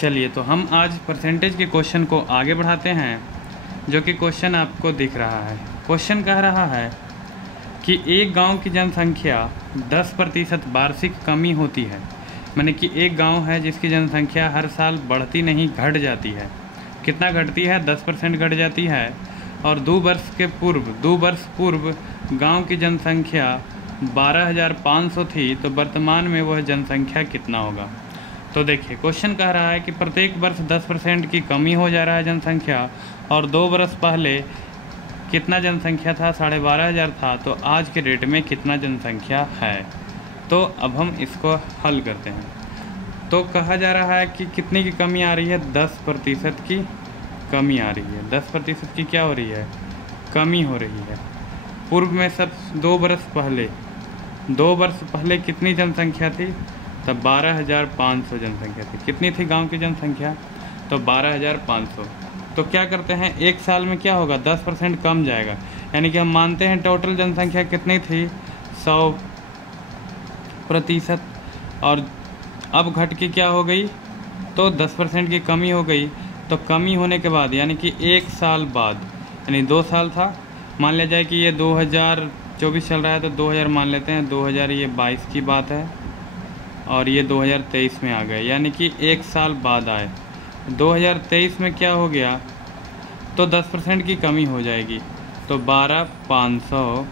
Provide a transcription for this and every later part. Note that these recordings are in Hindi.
चलिए तो हम आज परसेंटेज के क्वेश्चन को आगे बढ़ाते हैं, जो कि क्वेश्चन आपको दिख रहा है। क्वेश्चन कह रहा है कि एक गांव की जनसंख्या 10% वार्षिक कमी होती है। माने कि एक गांव है जिसकी जनसंख्या हर साल बढ़ती नहीं घट जाती है। कितना घटती है? 10% घट जाती है। और 2 वर्ष पूर्व गांव की जनसंख्या 12,500 थी, तो वर्तमान में वह जनसंख्या कितना होगा। तो देखिए क्वेश्चन कह रहा है कि प्रत्येक वर्ष 10% की कमी हो जा रहा है जनसंख्या, और 2 वर्ष पहले कितना जनसंख्या था? 12,500 था। तो आज के डेट में कितना जनसंख्या है। तो अब हम इसको हल करते हैं। तो कहा जा रहा है कि कितनी की कमी आ रही है? 10% की कमी आ रही है। 10% की क्या हो रही है? कमी हो रही है। पूर्व में सब 2 वर्ष पहले कितनी जनसंख्या थी? तब 12,500 जनसंख्या थी। कितनी थी गांव की जनसंख्या? तो 12,500। तो क्या करते हैं, एक साल में क्या होगा? 10% कम जाएगा। यानी कि हम मानते हैं टोटल जनसंख्या कितनी थी? 100%। और अब घट के क्या हो गई? तो 10% की कमी हो गई। तो कमी होने के बाद यानी कि एक साल बाद, यानी 2 साल था, मान लिया जाए कि ये 2024 चल रहा है, तो 2000 मान लेते हैं। 2022 की बात है और ये 2023 में आ गए, यानी कि एक साल बाद आए। 2023 में क्या हो गया? तो 10% की कमी हो जाएगी। तो 12,500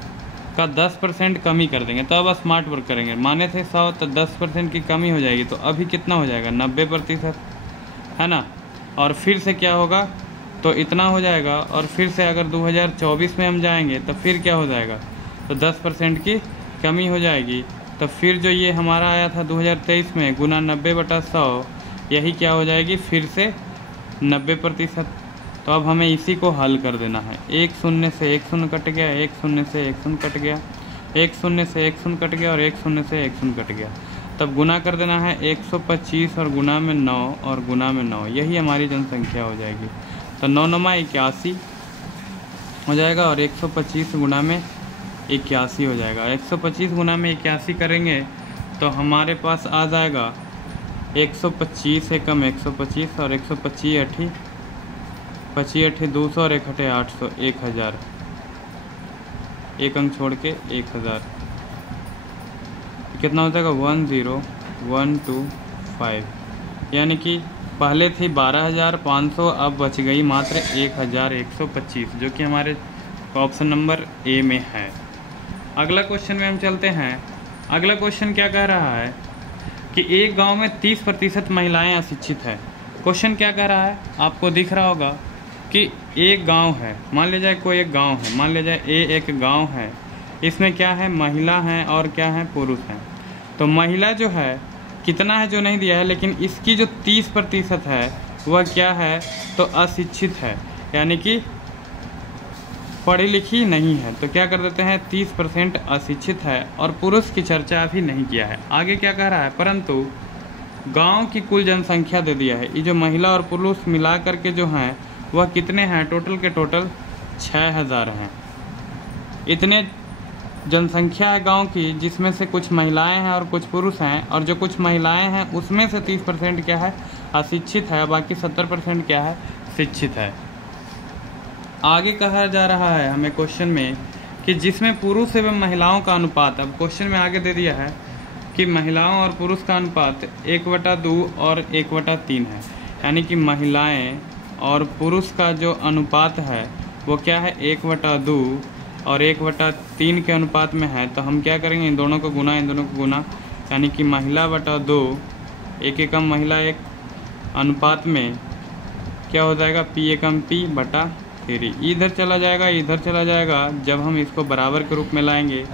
का 10% कमी कर देंगे। तो अब स्मार्ट वर्क करेंगे। माने थे 100, तो 10% की कमी हो जाएगी। तो अभी कितना हो जाएगा? 90%, है ना। और फिर से क्या होगा? तो इतना हो जाएगा। और फिर से अगर 2024 में हम जाएंगे तो फिर क्या हो जाएगा? तो 10% की कमी हो जाएगी। तो फिर जो ये हमारा आया था 2023 में, गुना 90/100, यही क्या हो जाएगी? फिर से 90%। तो अब हमें इसी को हल कर देना है। 1 शून्य से 1 शून्य कट गया, 1 शून्य से 1 शून्य कट गया, 1 शून्य से 1 शून्य कट गया, और 1 शून्य से 1 शून्य कट गया। तब गुना कर देना है 125 और गुना में 9 और गुना में 9, यही हमारी जनसंख्या हो जाएगी। तो 9 9 81 हो जाएगा, और 125 गुना में 81 हो जाएगा। 125 गुना में 81 करेंगे तो हमारे पास आ जाएगा 125 एकम 125, और 125 8 200, और 1 8 800, 1000, एक अंक छोड़ के 1000, कितना हो जाएगा? 10125। यानी कि पहले थी 12,500, अब बच गई मात्र 1,125, जो कि हमारे ऑप्शन नंबर ए में है। अगला क्वेश्चन में हम चलते हैं। अगला क्वेश्चन क्या कह रहा है कि एक गांव में 30% महिलाएं अशिक्षित है। क्वेश्चन क्या कह रहा है? आपको दिख रहा होगा कि एक गांव है, मान लिया जाए कोई एक गांव है, मान लिया जाए एक गांव है। इसमें क्या है? महिला हैं और क्या है? पुरुष हैं। तो महिला जो है कितना है जो नहीं दिया है, लेकिन इसकी जो 30% है वह क्या है? तो अशिक्षित है, यानी कि पढ़ी लिखी नहीं है। तो क्या कर देते हैं? 30% अशिक्षित है, और पुरुष की चर्चा अभी नहीं किया है। आगे क्या कह रहा है? परंतु गांव की कुल जनसंख्या दे दिया है। ये जो महिला और पुरुष मिला करके जो हैं वह कितने हैं? टोटल के टोटल 6,000 हैं। इतने जनसंख्या है गांव की, जिसमें से कुछ महिलाएं हैं और कुछ पुरुष हैं, और जो कुछ महिलाएं हैं उसमें से 30% क्या है? अशिक्षित है, बाकी 70% क्या है? शिक्षित है। आगे कहा जा रहा है हमें क्वेश्चन में कि जिसमें पुरुष एवं महिलाओं का अनुपात, अब क्वेश्चन में आगे दे दिया है कि महिलाओं और पुरुष का अनुपात 1/2 और 1/3 है। यानी कि महिलाएं और पुरुष का जो अनुपात है वो क्या है? 1/2 और 1/3 के अनुपात में है। तो हम क्या करेंगे? इन दोनों को गुना, इन दोनों को गुना, यानी कि महिला बटा 2, एक एकम महिला एक, अनुपात में क्या हो जाएगा? P एकम P बटा 3। इधर चला जाएगा, इधर चला जाएगा। जब हम इसको बराबर के रूप में लाएंगे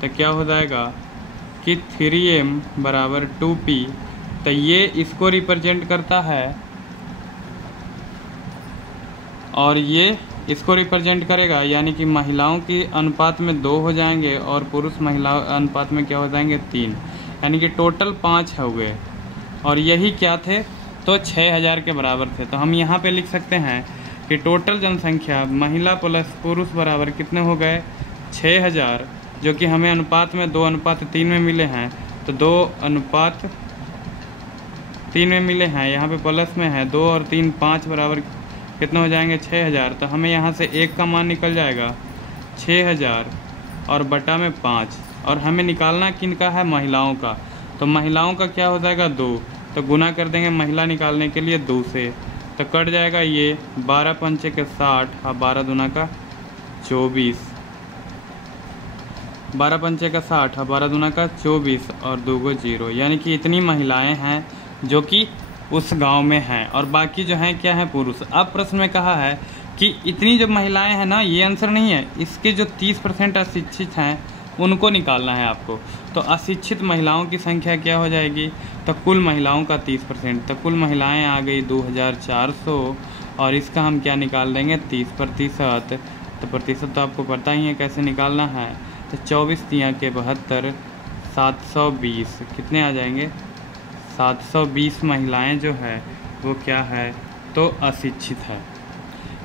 तो क्या हो जाएगा कि 3m बराबर 2p। तो ये इसको रिप्रेजेंट करता है और ये इसको रिप्रेजेंट करेगा, यानी कि महिलाओं की अनुपात में 2 हो जाएंगे और पुरुष महिला अनुपात में क्या हो जाएंगे? 3, यानी कि टोटल 5 हो गए। और यही क्या थे? तो 6,000 के बराबर थे। तो हम यहाँ पे लिख सकते हैं कि टोटल जनसंख्या महिला प्लस पुरुष बराबर कितने हो गए? 6,000, जो कि हमें अनुपात में 2:3 में मिले हैं। तो 2:3 3 में मिले हैं, यहाँ पे प्लस में है 2 और 3 5 बराबर कितने हो जाएंगे 6000। तो हमें यहाँ से 1 का मान निकल जाएगा 6000 और बटा में 5। और हमें निकालना किन का है, महिलाओं का। तो महिलाओं का क्या हो जाएगा 2, तो गुना कर देंगे महिला निकालने के लिए 2 से, तो कट जाएगा ये 12 पंचे के 60 और 12 दूना का 24, 12 पंचे का 60 और 12 दूना का 24 और 2 को 0, यानी कि इतनी महिलाएं हैं जो कि उस गांव में हैं और बाकी जो हैं क्या है पुरुष। अब प्रश्न में कहा है कि इतनी जो महिलाएं हैं ना, ये आंसर नहीं है, इसके जो 30% अशिक्षित हैं उनको निकालना है आपको। तो अशिक्षित महिलाओं की संख्या क्या हो जाएगी, तो कुल महिलाओं का 30%, तो कुल महिलाएं आ गई 2400 और इसका हम क्या निकाल देंगे 30%। तो प्रतिशत तो आपको पता ही है कैसे निकालना है। तो 24 तिया के 72, 720 कितने आ जाएंगे 720 महिलाएं जो है वो क्या है, तो अशिक्षित है।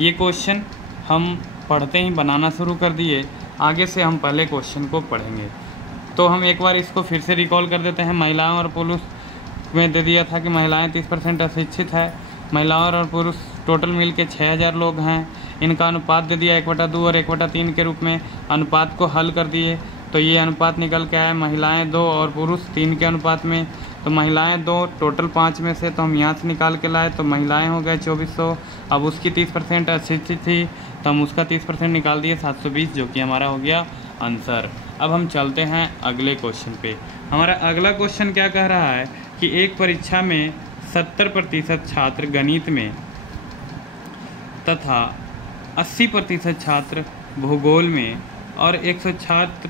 ये क्वेश्चन हम पढ़ते ही बनाना शुरू कर दिए, आगे से हम पहले क्वेश्चन को पढ़ेंगे। तो हम एक बार इसको फिर से रिकॉल कर देते हैं। महिलाओं और पुरुष में दे दिया था कि महिलाएं 30% अशिक्षित है, महिलाओं और पुरुष टोटल मिल के 6000 लोग हैं। इनका अनुपात दे दिया 1/2 और 1/3 के रूप में। अनुपात को हल कर दिए तो ये अनुपात निकल के आया महिलाएं 2 और पुरुष 3 के अनुपात में। तो महिलाएं 2 टोटल 5 में से, तो हम यहाँ से निकाल के लाए, तो महिलाएं हो गए 2400। अब उसकी 30% अशिक्षित थी तो हम उसका 30% निकाल दिए 720, जो कि हमारा हो गया आंसर। अब हम चलते हैं अगले क्वेश्चन पे। हमारा अगला क्वेश्चन क्या कह रहा है कि एक परीक्षा में 70% छात्र गणित में तथा 80% छात्र भूगोल में और 160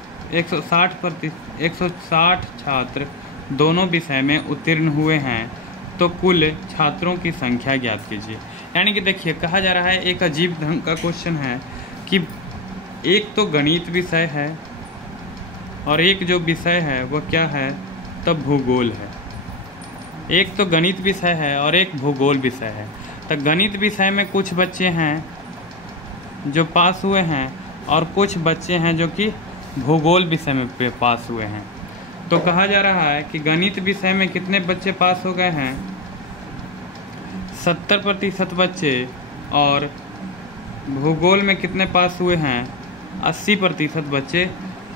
छात्र दोनों विषय में उत्तीर्ण हुए हैं, तो कुल छात्रों की संख्या ज्ञात कीजिए। यानी कि देखिए कहा जा रहा है, एक अजीब ढंग का क्वेश्चन है कि एक तो गणित विषय है और एक जो विषय है वो क्या है, तो भूगोल है। एक तो गणित विषय है और एक भूगोल विषय है। तो गणित विषय में कुछ बच्चे हैं जो पास हुए हैं और कुछ बच्चे हैं जो कि भूगोल विषय में पास हुए हैं। तो कहा जा रहा है कि गणित विषय में कितने बच्चे पास हो गए हैं, 70% बच्चे, और भूगोल में कितने पास हुए हैं, 80% बच्चे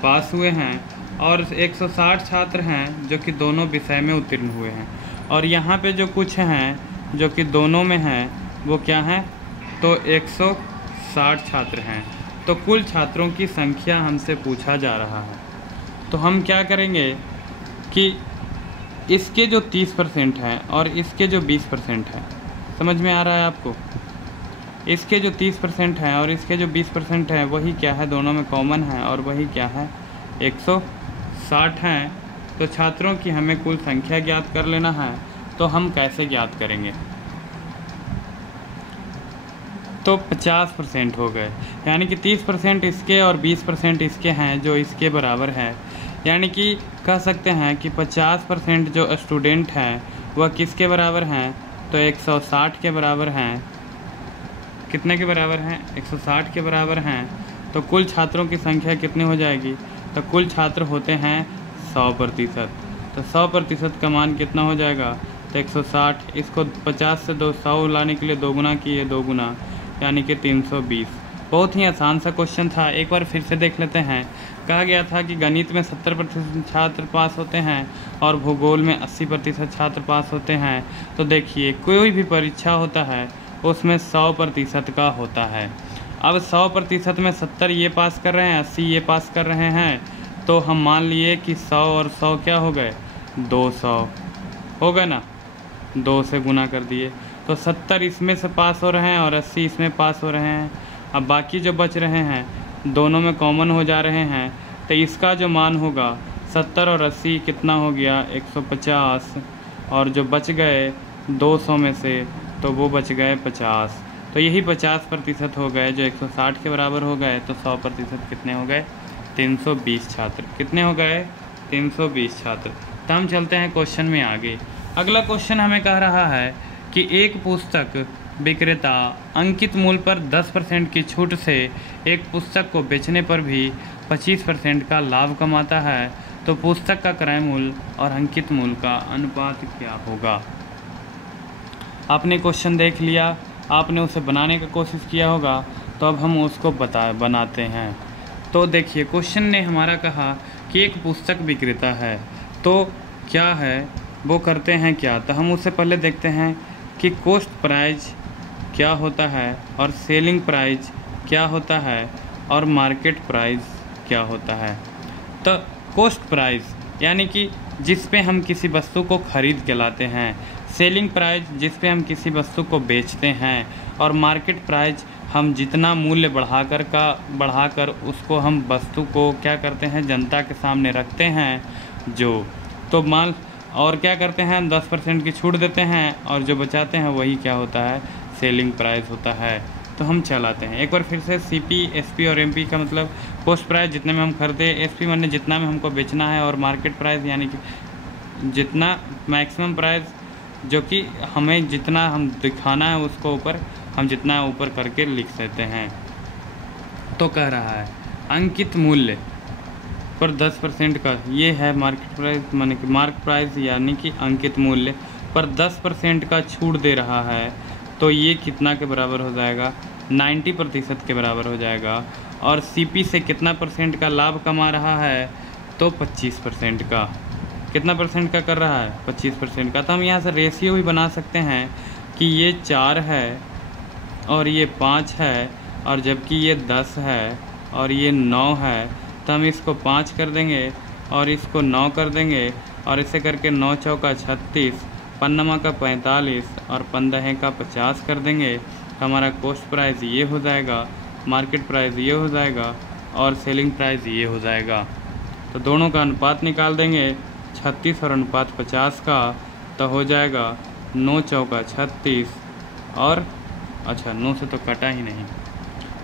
पास हुए हैं, और 160 छात्र हैं जो कि दोनों विषय में उत्तीर्ण हुए हैं। और यहाँ पे जो कुछ हैं जो कि दोनों में हैं वो क्या हैं, तो 160 छात्र हैं। तो कुल छात्रों की संख्या हमसे पूछा जा रहा है। तो हम क्या करेंगे कि इसके जो 30% हैं और इसके जो 20% हैं, समझ में आ रहा है आपको, इसके जो 30% हैं और इसके जो 20% हैं वही क्या है, दोनों में कॉमन है और वही क्या है 160 हैं। तो छात्रों की हमें कुल संख्या ज्ञात कर लेना है। तो हम कैसे ज्ञात करेंगे, तो 50% हो गए, यानी कि 30% इसके और 20% इसके हैं जो इसके बराबर है। यानी कि कह सकते हैं कि 50% जो स्टूडेंट हैं वह किसके बराबर हैं, तो 160 के बराबर हैं। कितने के बराबर हैं, 160 के बराबर हैं। तो कुल छात्रों की संख्या कितनी हो जाएगी, तो कुल छात्र होते हैं 100%। तो 100% का मान कितना हो जाएगा, तो 160। इसको 50 से 100 लाने के लिए 2 गुना किए, 2 गुना यानी कि 320। बहुत ही आसान सा क्वेश्चन था, एक बार फिर से देख लेते हैं। कहा गया था कि गणित में 70% छात्र पास होते हैं और भूगोल में 80% छात्र पास होते हैं। तो देखिए कोई भी परीक्षा होता है उसमें 100% का होता है। अब 100% में 70 ये पास कर रहे हैं, 80 ये पास कर रहे हैं, तो हम मान लिए कि 100 और 100 क्या हो गए, 200 हो गए ना, 2 से गुना कर दिए। तो 70 इसमें से पास हो रहे हैं और 80 इसमें पास हो रहे हैं। अब बाकी जो बच रहे हैं दोनों में कॉमन हो जा रहे हैं, तो इसका जो मान होगा 70 और 80 कितना हो गया, 150, और जो बच गए 200 में से तो वो बच गए 50। तो यही 50% हो गए जो 160 के बराबर हो गए। तो 100% कितने हो गए, 320 छात्र। कितने हो गए, 320 छात्र। तो हम चलते हैं क्वेश्चन में आगे। अगला क्वेश्चन हमें कह रहा है कि एक पुस्तक विक्रेता अंकित मूल्य पर 10% की छूट से एक पुस्तक को बेचने पर भी 25% का लाभ कमाता है, तो पुस्तक का क्रय मूल्य और अंकित मूल्य का अनुपात क्या होगा। आपने क्वेश्चन देख लिया, आपने उसे बनाने का कोशिश किया होगा, तो अब हम उसको बनाते हैं। तो देखिए क्वेश्चन ने हमारा कहा कि एक पुस्तक विक्रेता है, तो क्या है वो करते हैं क्या, तो हम उससे पहले देखते हैं कि कॉस्ट प्राइस क्या होता है और सेलिंग प्राइस क्या होता है और मार्केट प्राइस क्या होता है। तो कॉस्ट प्राइस यानी कि जिस पे हम किसी वस्तु को खरीद के लाते हैं, सेलिंग प्राइस जिस पे हम किसी वस्तु को बेचते हैं, और मार्केट प्राइस हम जितना मूल्य बढ़ाकर उसको हम वस्तु को क्या करते हैं, जनता के सामने रखते हैं जो, तो माल और क्या करते हैं 10% की छूट देते हैं और जो बचाते हैं वही क्या होता है, सेलिंग प्राइस होता है। तो हम चलाते हैं एक बार फिर से। सीपी, एसपी और एमपी का मतलब कॉस्ट प्राइस जितने में हम खरीदे, एसपी माने जितना में हमको बेचना है, और मार्केट प्राइस यानी कि जितना मैक्सिमम प्राइस जो कि हमें जितना हम दिखाना है उसको ऊपर हम जितना ऊपर करके लिख देते हैं। तो कह रहा है अंकित मूल्य पर 10% का, ये है मार्केट प्राइस माने कि मार्क प्राइस यानी कि अंकित मूल्य पर 10% का छूट दे रहा है, तो ये कितना के बराबर हो जाएगा, 90% के बराबर हो जाएगा। और सीपी से कितना परसेंट का लाभ कमा रहा है, तो 25% का। कितना परसेंट का कर रहा है, 25% का। तो हम यहाँ से रेशियो भी बना सकते हैं कि ये 4 है और ये 5 है, और जबकि ये 10 है और ये 9 है, तो हम इसको 5 कर देंगे और इसको 9 कर देंगे, और इसे करके 9 चौका 36, 15 का 45 और 15 का 50 कर देंगे। तो हमारा कॉस्ट प्राइस ये हो जाएगा, मार्केट प्राइस ये हो जाएगा और सेलिंग प्राइस ये हो जाएगा। तो दोनों का अनुपात निकाल देंगे 36 और अनुपात 50 का, तो हो जाएगा 9 चौका 36 और अच्छा 9 से तो कटा ही नहीं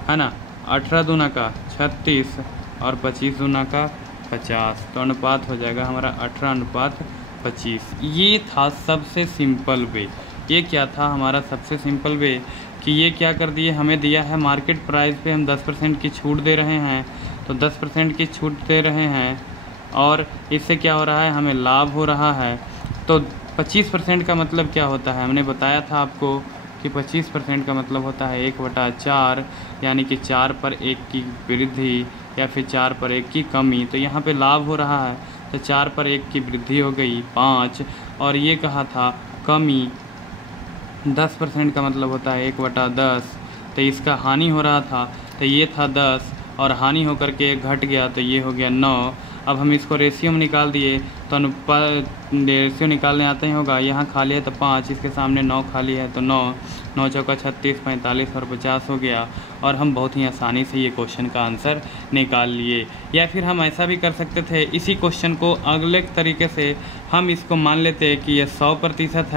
है ना, 18 दूना का 36 और 25 दूना का 50, तो अनुपात हो जाएगा हमारा 18:25। ये था सबसे सिंपल वे। ये क्या था हमारा सबसे सिंपल वे कि ये क्या कर दिए, हमें दिया है मार्केट प्राइस पे हम 10% की छूट दे रहे हैं, तो 10% की छूट दे रहे हैं और इससे क्या हो रहा है, हमें लाभ हो रहा है। तो 25% का मतलब क्या होता है, हमने बताया था आपको कि 25% का मतलब होता है 1/4, यानी कि 4 पर 1 की वृद्धि या फिर 4 पर 1 की कमी। तो यहाँ पे लाभ हो रहा है, तो 4 पर 1 की वृद्धि हो गई 5, और ये कहा था कमी 10% का मतलब होता है 1/10। तो इसका हानि हो रहा था, तो ये था 10 और हानि होकर के घट गया, तो ये हो गया 9। अब हम इसको रेशियो में निकाल दिए, तो अनुपात रेशियो निकालने आते ही होगा, यहाँ खाली है तो 5, इसके सामने 9 खाली है तो 9, 9 चौका 36, 45 और 50 हो गया, और हम बहुत ही आसानी से ये क्वेश्चन का आंसर निकाल लिए। या फिर हम ऐसा भी कर सकते थे, इसी क्वेश्चन को अगले तरीके से हम इसको मान लेते कि ये 100%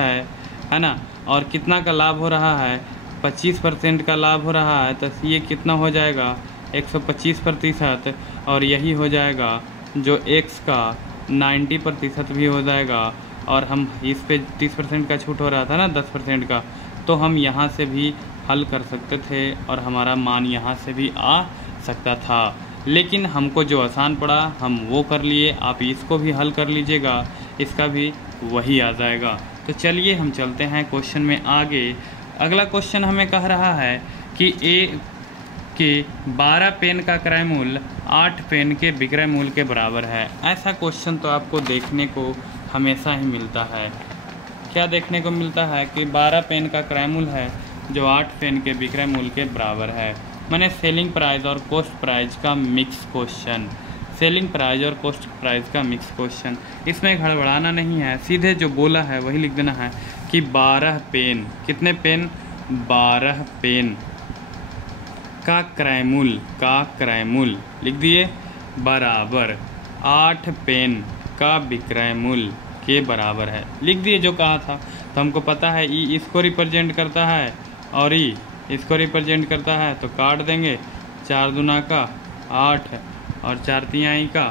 है ना, और कितना का लाभ हो रहा है, 25% का लाभ हो रहा है, तो ये कितना हो जाएगा 125%, और यही हो जाएगा जो x का 90% भी हो जाएगा। और हम इस पे 30% का छूट हो रहा था ना 10% का, तो हम यहाँ से भी हल कर सकते थे और हमारा मान यहाँ से भी आ सकता था, लेकिन हमको जो आसान पड़ा हम वो कर लिए। आप इसको भी हल कर लीजिएगा, इसका भी वही आ जाएगा। तो चलिए हम चलते हैं क्वेश्चन में आगे। अगला क्वेश्चन हमें कह रहा है कि ए के 12 पेन का क्रय मूल्य 8 पेन के विक्रय मूल्य के बराबर है। ऐसा क्वेश्चन तो आपको देखने को हमेशा ही मिलता है। क्या देखने को मिलता है कि 12 पेन का क्रय मूल्य है जो 8 पेन के विक्रय मूल्य के बराबर है। मैंने सेलिंग प्राइस और कॉस्ट प्राइस का मिक्स क्वेश्चन, सेलिंग प्राइस और कॉस्ट प्राइस का मिक्स क्वेश्चन, इसमें गड़बड़ाना नहीं है, सीधे जो बोला है वही लिख देना है कि 12 पेन, कितने पेन, 12 पेन का क्रय मूल्य लिख दिए बराबर 8 पेन का विक्रय मूल्य के बराबर है, लिख दिए जो कहा था। तो हमको पता है ई इसको रिप्रेजेंट करता है और ई इसको रिप्रेजेंट करता है, तो काट देंगे 4 दूना का 8 और 4 तिहाई का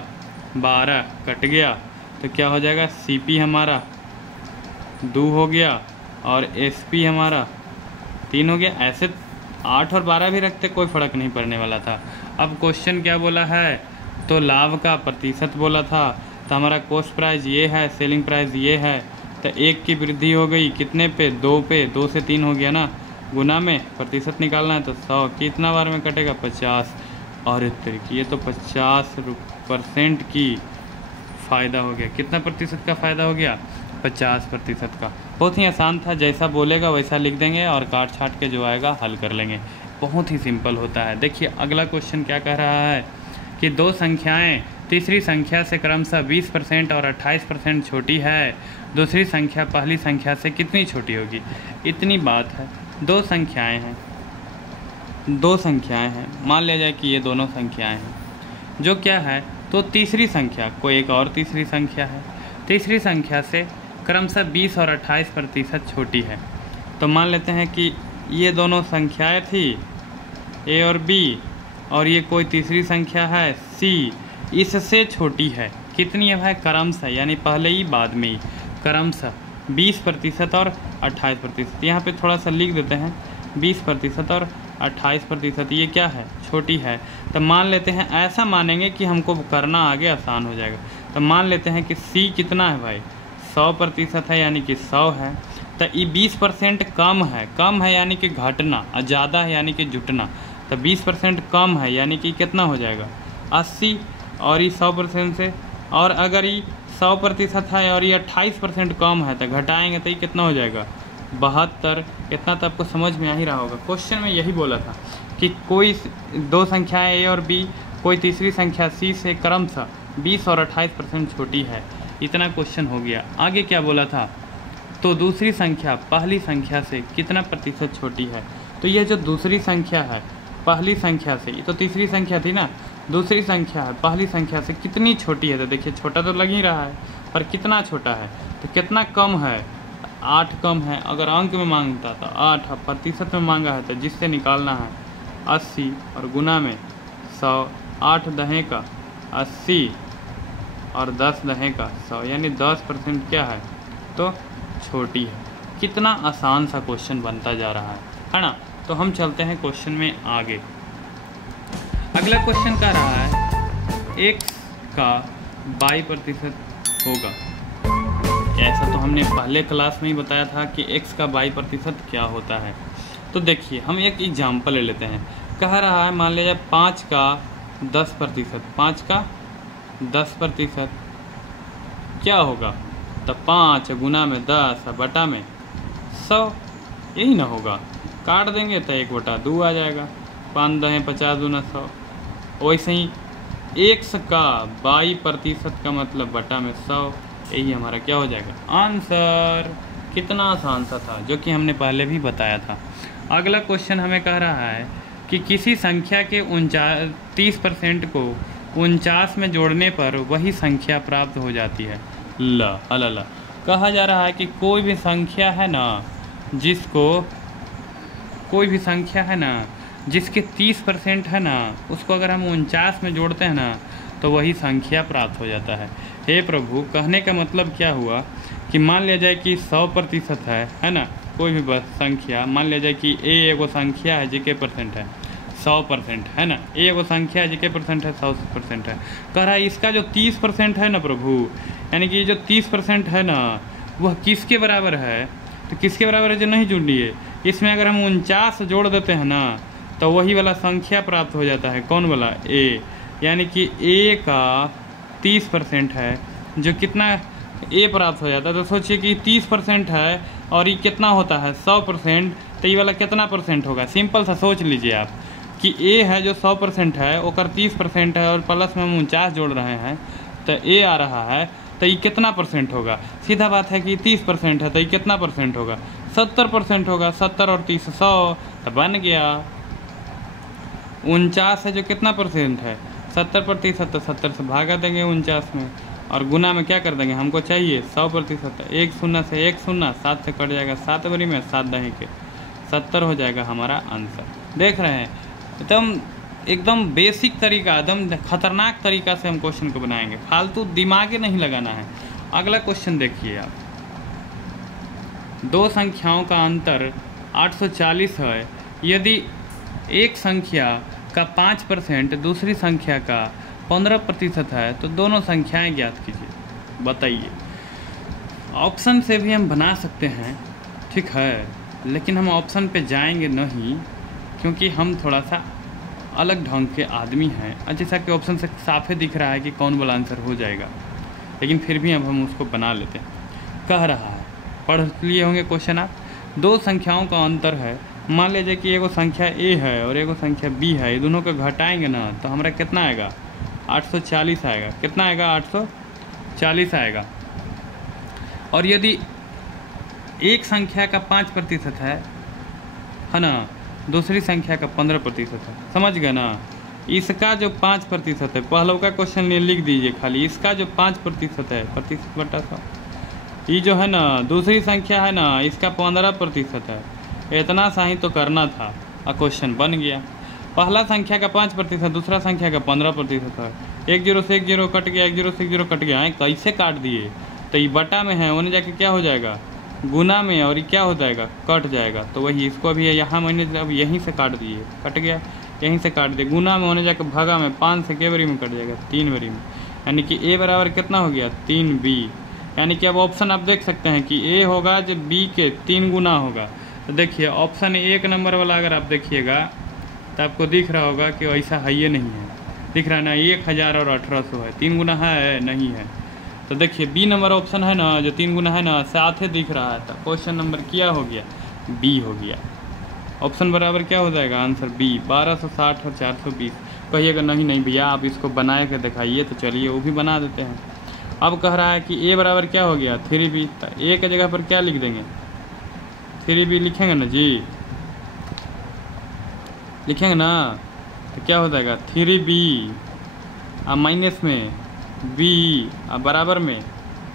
12 कट गया, तो क्या हो जाएगा सीपी हमारा 2 हो गया और एसपी हमारा 3 हो गया। ऐसे 8 और 12 भी रखते कोई फ़र्क नहीं पड़ने वाला था। अब क्वेश्चन क्या बोला है, तो लाभ का प्रतिशत बोला था, तो हमारा कॉस्ट प्राइस ये है, सेलिंग प्राइस ये है, तो 1 की वृद्धि हो गई कितने पे, 2 पे, 2 से 3 हो गया ना, गुना में प्रतिशत निकालना है तो 100 कितना बार में कटेगा, 50। और ये तो 50% की फ़ायदा हो गया। कितना प्रतिशत का फ़ायदा हो गया, 50% का। बहुत ही आसान था, जैसा बोलेगा वैसा लिख देंगे और काट छाट के जो आएगा हल कर लेंगे। बहुत ही सिंपल होता है। देखिए अगला क्वेश्चन क्या कह रहा है कि दो संख्याएं तीसरी संख्या से क्रमशः 20% और 28% छोटी है, दूसरी संख्या पहली संख्या से कितनी छोटी होगी। इतनी बात है, दो संख्याएं हैं, मान लिया जाए कि ये दोनों संख्याएं हैं, जो क्या है तो तीसरी संख्या, कोई एक और तीसरी संख्या है, तीसरी संख्या से क्रमशः 20 और 28% छोटी है। तो मान लेते हैं कि ये दोनों संख्याएं थी ए और बी, और ये कोई तीसरी संख्या है सी, इससे छोटी है। कितनी है भाई, क्रमशः, यानी पहले ही बाद में ही, क्रमशः 20% और 28%। यहाँ पे थोड़ा सा लिख देते हैं 20% और 28%, ये क्या है, छोटी है। तो मान लेते हैं, ऐसा मानेंगे कि हमको करना आगे आसान हो जाएगा। तो मान लेते हैं कि सी कितना है भाई, 100% है, यानी कि 100 है। तो ये 20% कम है यानी कि घटना, और ज़्यादा है यानी कि जुटना। तो 20% कम है यानी कि कितना हो जाएगा, 80, और ये 100% से, और अगर ये 100% है और ये 28% कम है तो घटाएंगे तो ये कितना हो जाएगा, 72। इतना तो आपको समझ में आ ही रहा होगा। क्वेश्चन में यही बोला था कि कोई दो संख्याएं ए और बी, कोई तीसरी संख्या सी से क्रमशः 20 और 28% छोटी है। इतना क्वेश्चन हो गया। आगे क्या बोला था, तो दूसरी संख्या पहली संख्या से कितना प्रतिशत छोटी है। तो यह जो दूसरी संख्या है पहली संख्या से, ये तो तीसरी संख्या थी ना, दूसरी संख्या है पहली संख्या से कितनी छोटी है। तो देखिए छोटा तो लग ही रहा है, पर कितना छोटा है, तो कितना कम है, 8 कम है। अगर अंक में मांगता तो 8, प्रतिशत में मांगा है तो जिससे निकालना है 80 और गुना में 100, 8 दहें का 80 और 10 दहें का 100, यानी 10% क्या है, तो छोटी है। कितना आसान सा क्वेश्चन बनता जा रहा है ना। तो हम चलते हैं क्वेश्चन में आगे। अगला क्वेश्चन कह रहा है x का 22% होगा। ऐसा तो हमने पहले क्लास में ही बताया था कि x का 22% क्या होता है। तो देखिए हम एक एग्जाम्पल ले लेते हैं। कह रहा है मान लीजिए 5 का 10%, 5 का 10% क्या होगा, तो 5 गुना में 10 बटा में 100, यही ना होगा। काट देंगे तो 1/2 आ जाएगा, 5 दहें 50 दूना 100। वैसे ही x का 22% का मतलब बटा में 100, यही हमारा क्या हो जाएगा, आंसर। कितना आसान सा था, जो कि हमने पहले भी बताया था। अगला क्वेश्चन हमें कह रहा है कि किसी संख्या के 30% को 49 में जोड़ने पर वही संख्या प्राप्त हो जाती है। ला कहा जा रहा है कि कोई भी संख्या है ना जिसके 30% है ना, उसको अगर हम 49 में जोड़ते हैं ना तो वही संख्या प्राप्त हो जाता है। हे प्रभु, कहने का मतलब क्या हुआ कि मान लिया जाए कि 100% है ना, कोई भी बस संख्या, मान लिया जाए कि ए एगो संख्या है जिके परसेंट है 100% है ना, ए एगो संख्या है जिके परसेंट है 100% है। कह रहा है इसका जो 30% है ना प्रभु, यानी कि जो 30% है ना वह किसके बराबर है, तो किसके बराबर है, जो नहीं जुड़ लिए, इसमें अगर हम 49 जोड़ देते हैं ना तो वही वाला संख्या प्राप्त हो जाता है। कौन वाला, ए, यानी कि ए का 30% है, जो कितना ए प्राप्त हो जाता है। तो सोचिए कि 30% है और ये कितना होता है 100%, तो ये वाला कितना परसेंट होगा। सिंपल सा सोच लीजिए आप कि ए है जो 100% है, ओकर 30% है और प्लस में हम 49 जोड़ रहे हैं तो ए आ रहा है, तो ये कितना परसेंट होगा। सीधा बात है कि 30% है तो ये कितना परसेंट होगा, 70% होगा। 70 और 30 100, तो बन गया। 49 है जो कितना परसेंट है, 70%, तो 70 से भागा देंगे 49 में, और गुना में क्या कर देंगे, हमको चाहिए 100%। 1 शून्य से 1 शून्य, 7 से कट जाएगा 7 बरी में 7 दही के 70 हो जाएगा हमारा आंसर। देख रहे हैं, एकदम बेसिक तरीका, एकदम खतरनाक तरीका से हम क्वेश्चन को बनाएंगे, फालतू दिमाग नहीं लगाना है। अगला क्वेश्चन देखिए आप, दो संख्याओं का अंतर 840 है। यदि एक संख्या का 5% दूसरी संख्या का 15% है तो दोनों संख्याएं ज्ञात कीजिए। बताइए। ऑप्शन से भी हम बना सकते हैं, ठीक है, लेकिन हम ऑप्शन पे जाएंगे नहीं, क्योंकि हम थोड़ा सा अलग ढंग के आदमी हैं। और जैसा कि ऑप्शन से साफे दिख रहा है कि कौन वाला आंसर हो जाएगा, लेकिन फिर भी अब हम उसको बना लेते हैं। कह रहा है, पढ़ लिए होंगे क्वेश्चन आप, दो संख्याओं का अंतर है। मान लीजिए कि एगो संख्या ए है और एगो संख्या बी है, ये दोनों को घटाएंगे ना तो हमारा कितना आएगा, 840 आएगा। कितना आएगा, 840 आएगा। और यदि एक संख्या का 5% है ना, दूसरी संख्या का 15% है, समझ गए ना। इसका जो 5% है, पहले का क्वेश्चन लिख दीजिए खाली, इसका जो 5% है, प्रतिशत बटा 100, ये जो है ना दूसरी संख्या है ना, इसका 15% है। इतना सा ही तो करना था और क्वेश्चन बन गया। पहला संख्या का 5%, दूसरा संख्या का 15% है। 1 0 से 1 0 कट गया, 1 0 से 1 0 कट गया है, कैसे काट दिए, तो ये बटा में है, उन्हें जाके क्या हो जाएगा, गुना में, और ये क्या हो जाएगा, कट जाएगा। तो वही इसको अभी यहाँ मैंने अब यहीं से काट दिए, कट गया, यहीं से काट दिए, गुना में होने जाकर भागा में, 5 से के बारी में कट जाएगा, 3 बारी में, यानी कि ए बराबर कितना हो गया, 3b। यानी कि अब ऑप्शन आप देख सकते हैं कि ए होगा जो बी के 3 गुना होगा। तो देखिए ऑप्शन 1 नंबर वाला अगर आप देखिएगा तो आपको दिख रहा होगा कि ऐसा है ये नहीं है, दिख रहा है ना, 1000 और 1800 है, 3 गुना है नहीं है। तो देखिए बी नंबर ऑप्शन है ना, जो 3 गुना है ना, साथ ही दिख रहा है, तो क्वेश्चन नंबर क्या हो गया, बी हो गया। ऑप्शन बराबर क्या हो जाएगा, आंसर बी, 1260 और 420। कहिएगा नहीं भैया आप इसको बना के दिखाइए, तो चलिए वो भी बना देते हैं। अब कह रहा है कि ए बराबर क्या हो गया, 3b। तो ए की जगह पर क्या लिख देंगे, 3b लिखेंगे ना जी, लिखेंगे ना, तो क्या हो जाएगा 3b, अब माइनस में b, अब बराबर में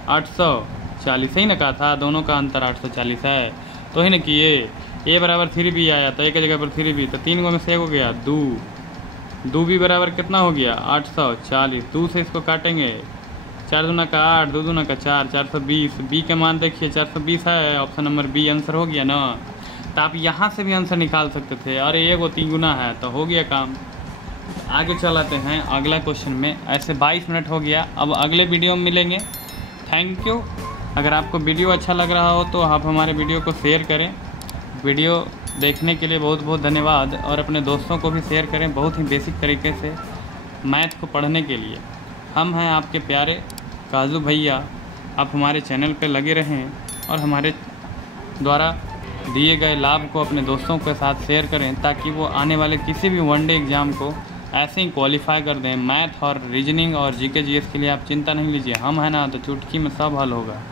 840। ही ना कहा था, दोनों का अंतर 840 है, तो ही ना कि ए बराबर 3b आया, तो ए की जगह पर 3b, तो 3 में से एक हो गया 2 b बराबर कितना हो गया, 840। 2 से इसको काटेंगे, 4 दूना का 8, 2 दूना का 4, 420। बी का मान देखिए 420 है, ऑप्शन नंबर बी आंसर हो गया ना। तो आप यहाँ से भी आंसर निकाल सकते थे, अरे एगो 3 गुना है तो हो गया काम। आगे चलाते हैं अगला क्वेश्चन में। ऐसे 22 मिनट हो गया, अब अगले वीडियो में मिलेंगे। Thank you. अगर आपको वीडियो अच्छा लग रहा हो तो आप हमारे वीडियो को शेयर करें। वीडियो देखने के लिए बहुत बहुत धन्यवाद, और अपने दोस्तों को भी शेयर करें, बहुत ही बेसिक तरीके से मैथ को पढ़ने के लिए। हम हैं आपके प्यारे काजू भैया। आप हमारे चैनल पर लगे रहें और हमारे द्वारा दिए गए लाभ को अपने दोस्तों के साथ शेयर करें, ताकि वो आने वाले किसी भी वनडे एग्ज़ाम को ऐसे ही क्वालिफाई कर दें। मैथ और रीजनिंग और जीके जीएस के लिए आप चिंता नहीं लीजिए, हम हैं ना, तो चुटकी में सब हल होगा।